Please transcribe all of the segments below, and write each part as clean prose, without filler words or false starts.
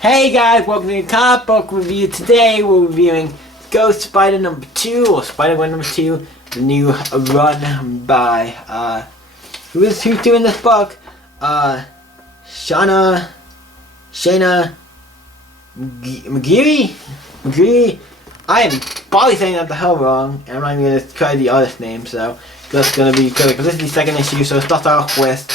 Hey guys, welcome to the comic book review. Today we're reviewing Ghost Spider number 2, or Spider-Gwen number 2, the new run by, who's doing this book? Shana McGeary? I am probably saying that the hell wrong, and I'm not even going to try the artist name, so that's going to be good. But this is the second issue, so it starts off with,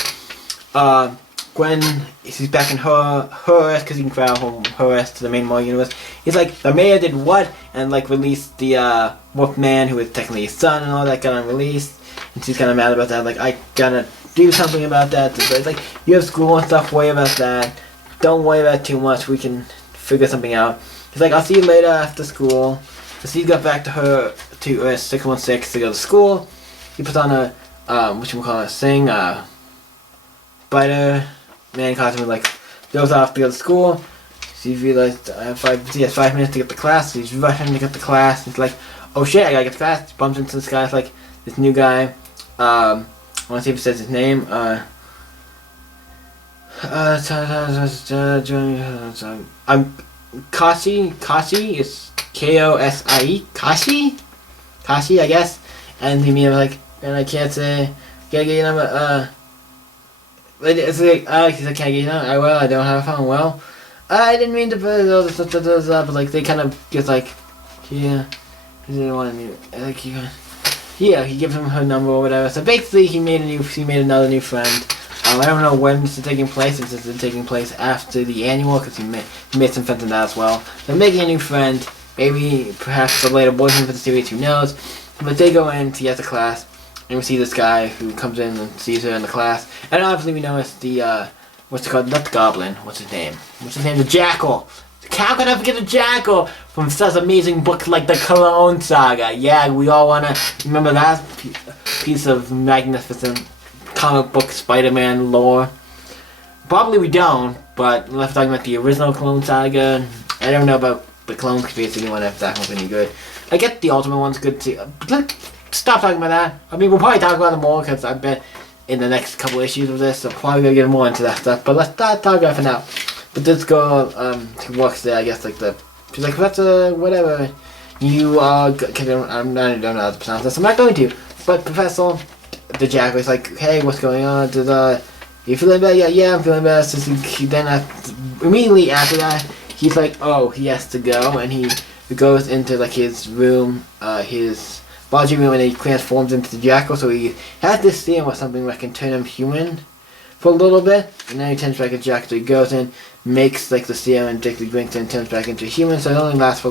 Gwen, she's back in her Earth, because you can travel from her Earth to the main Marvel universe. He's like, the mayor did what? And like released the Wolfman, who is technically his son and all that, got unreleased. And she's kind of mad about that, like, I gotta do something about that. But it's like, you have school and stuff, worry about that. Don't worry about it too much, we can figure something out. He's like, I'll see you later after school. So she got back to Earth 616 to go to school. He puts on a, Spider-Man costume, like, goes off to go to school. She realized he has 5 minutes to get to class, so he's rushing to get to class. He's like, oh shit, I gotta get to class. He bumps into this guy, it's like, this new guy. I wanna see if it says his name. I'm Kashi is K-O-S-I-E, Kashi, I guess. And he me like, and I can't say, gotta get your number, it's like, he's like, can I get your number? I don't have a phone. Well, I didn't mean to put all this stuff, but like, they kind of get like, yeah, he didn't want to, like, yeah, he gives him her number or whatever. So basically, he made another new friend. I don't know when this is taking place. It's just taking place after the annual, because he made some friends in that as well. They're making a new friend, maybe perhaps a later boyfriend for the series, who knows. But they go in to get to class, and we see this guy who comes in and sees her in the class. And obviously we know it's the, what's it called? Not the Goblin. What's his name? The Jackal. How could I forget the Jackal from such amazing books like the Clone Saga? Yeah, we all want to remember that piece of magnificent comic book Spider-Man lore. Probably we don't, but let's talk about the original Clone Saga. I don't know about the Clone Conspiracy one, if that one's any good. I get the Ultimate one's good too. But let's stop talking about that. I mean, we'll probably talk about it more, because I bet in the next couple issues of this, so probably gonna get more into that stuff. But let's not talk about it for now. But this girl, who works there, I guess, like she's like, Professor, whatever, you are, I don't know how to pronounce this, I'm not going to. But Professor, the Jackal is like, hey, what's going on? You feeling better? Yeah, I'm feeling better. So he then, immediately after that, he's like, oh, he has to go, and he goes into like his room, his laundry room, and he transforms into the Jackal. So he has this serum or something that can turn him human for a little bit, and then he turns back into Jackal. So he goes in, makes like the serum, and takes the drinks, and turns back into a human. So it only lasts for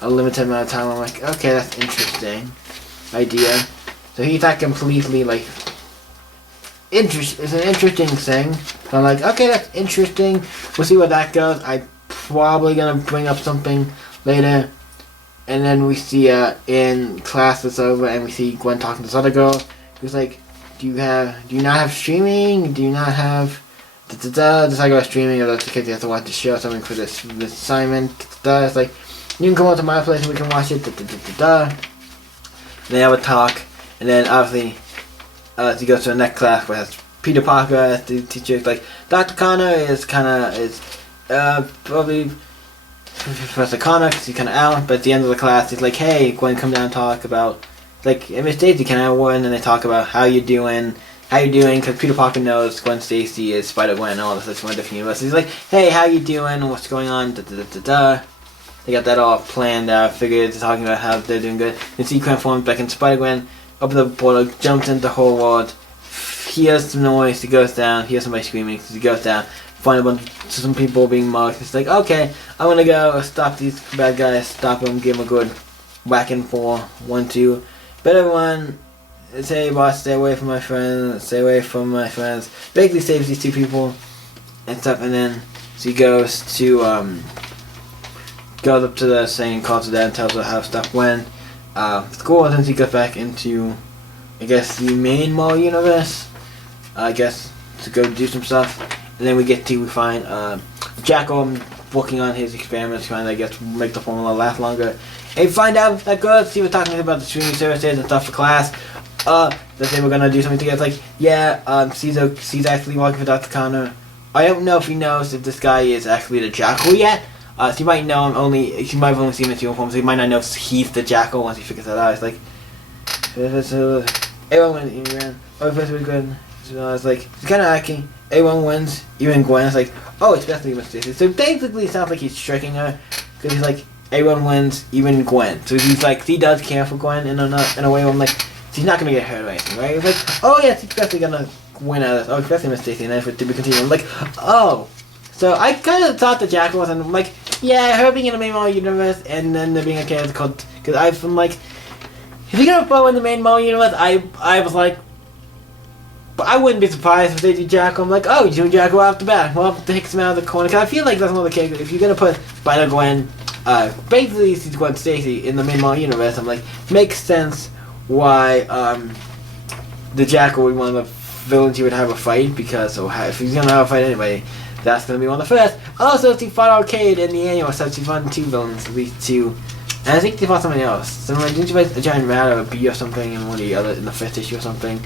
a limited amount of time. I'm like, okay, that's interesting idea. So he's not completely like it's an interesting thing. So I'm like, okay, that's interesting. We'll see where that goes. I'm probably gonna bring up something later. And then we see in class it's over, and we see Gwen talking to this other girl who's like, do you not have streaming? Do you not have this I go streaming, or that's the kid you have to watch the show or something for this assignment. It's like, you can come over to my place and we can watch it. And they have a talk. And then obviously, he goes to the next class where it has Peter Parker as the teacher. Like, Dr. Connor is probably Professor Connor, because he's kind of out. But at the end of the class, he's like, hey, Gwen, come down and talk about, like, Miss Daisy, can I have one? And they talk about how you doing, because Peter Parker knows Gwen Stacy is Spider-Gwen and all this, that's one different universe. He's like, hey, how you doing, what's going on, They got that all planned out, figured, they're talking about how they're doing good. Then she transforms back into Spider-Gwen, opens the portal, jumps into the whole world, hears some noise, he goes down, hears somebody screaming, he goes down, find some people being mugged. It's like, okay, I'm gonna go stop these bad guys, stop them, give them a good whacking for 1, 2. But everyone, say, boss, stay away from my friends, basically saves these 2 people and stuff. And then she goes up to the thing, calls her dad, and tells her how stuff went. School, and then she goes back into, I guess, the main Marvel universe, I guess, to go do some stuff. And then we find Jackal working on his experiments, trying to, I guess, make the formula last longer. And we find out that girl, she was talking about the streaming services and stuff for class, that they were gonna do something together. It's like, yeah, she's actually working for Dr. Connor, I don't know if he knows if this guy is actually the Jackal yet. So you might know him only. You might have only seen him in uniform, so you might not know he's the Jackal once he figures that out. It's like, everyone wins, even Gwen. Oh, first was Gwen. So it's like it's kind of acting. Everyone wins, even Gwen. It's like, oh, it's definitely Miss Stacy. So basically, it sounds like he's tricking her because he's like, everyone wins, even Gwen. So he's like, he does care for Gwen in a way. Where I'm like, he's not gonna get hurt or anything, right? He's like, oh yes, he's definitely gonna win out of this. Oh, it's definitely Miss Stacy, and then for it to be continued. I'm like, oh. So I kind of thought the Jackal was, and I'm like, yeah, her being in the main Marvel universe, and then there being a character called, because I'm like, if you're gonna throw in the main Marvel universe, I was like, but I wouldn't be surprised if they do Jackal. I'm like, oh, you're doing Jackal off the bat. Well, to take him out of the corner, because I feel like that's one of the characters. If you're gonna put Spider-Gwen, basically she's Gwen Stacy in the main Marvel universe, I'm like, makes sense why the Jackal would be one of the villains you would have a fight, because if he's gonna have a fight anyway, that's gonna be one of the first. Also, she fought Arcade in the annual, so she fought 2 villains, at least 2. And I think they fought somebody else. Someone, didn't you fight a giant rat or a bee or something in one of the other, in the 5th issue or something?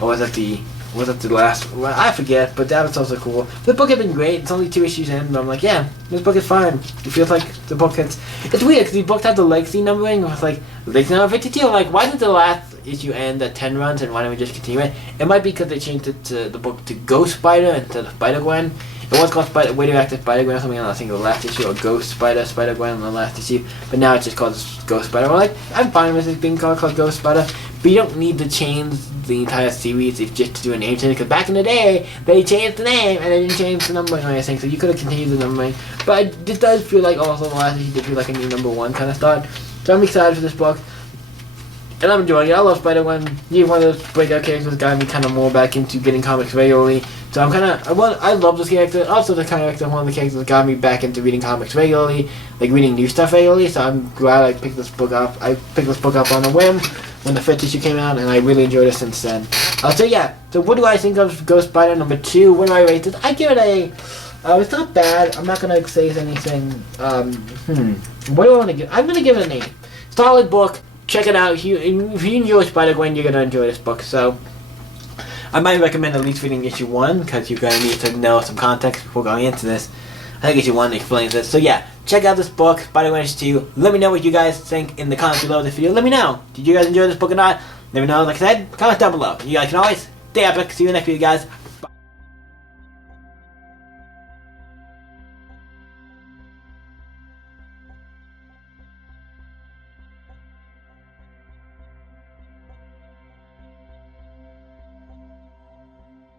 Or was that the last? Well, I forget, but that was also cool. The book had been great. It's only 2 issues in, but I'm like, yeah, this book is fine. It feels like the book has. It's weird because the book had the legacy numbering. It was like legacy number 52. I'm like, why did the last issue end at 10 runs, and why don't we just continue it? It might be because they changed it to the book to Ghost Spider instead of Spider-Gwen. It was called Radioactive Spider-Gwen or something on I think the last issue, or Ghost Spider-Gwen on the last issue, but now it's just called Ghost Spider. Well, like, I'm fine with it being called Ghost Spider, but you don't need to change the entire series if just to do a name change, because back in the day, they changed the name and they didn't change the numbering or anything, so you could have continued the numbering. But it does feel like also the last issue did feel like a new #1 kind of start, so I'm excited for this book. And I'm enjoying it. I love Spider-Gwen. He's one of those breakout characters that got me kind of more back into getting comics regularly. So I'm kind of, I love this character. Also, the character, one of the characters that got me back into reading comics regularly, like reading new stuff regularly. So I'm glad I picked this book up. I picked this book up on a whim when the 5th issue came out, and I really enjoyed it since then. So yeah. So what do I think of Ghost Spider #2? What do I rate it? I give it a. It's not bad. I'm not gonna say anything. What do I want to give? I'm gonna give it an 8. Solid book. Check it out. If you enjoy Spider-Gwen, you're gonna enjoy this book. So I might recommend at least reading issue 1, because you're gonna need to know some context before going into this. I think issue 1 explains this. So yeah, check out this book, Spider-Gwen issue 2. Let me know what you guys think in the comments below this video. Let me know. Did you guys enjoy this book or not? Let me know. Like I said, comment down below. You guys can always stay epic. See you in the next video, guys.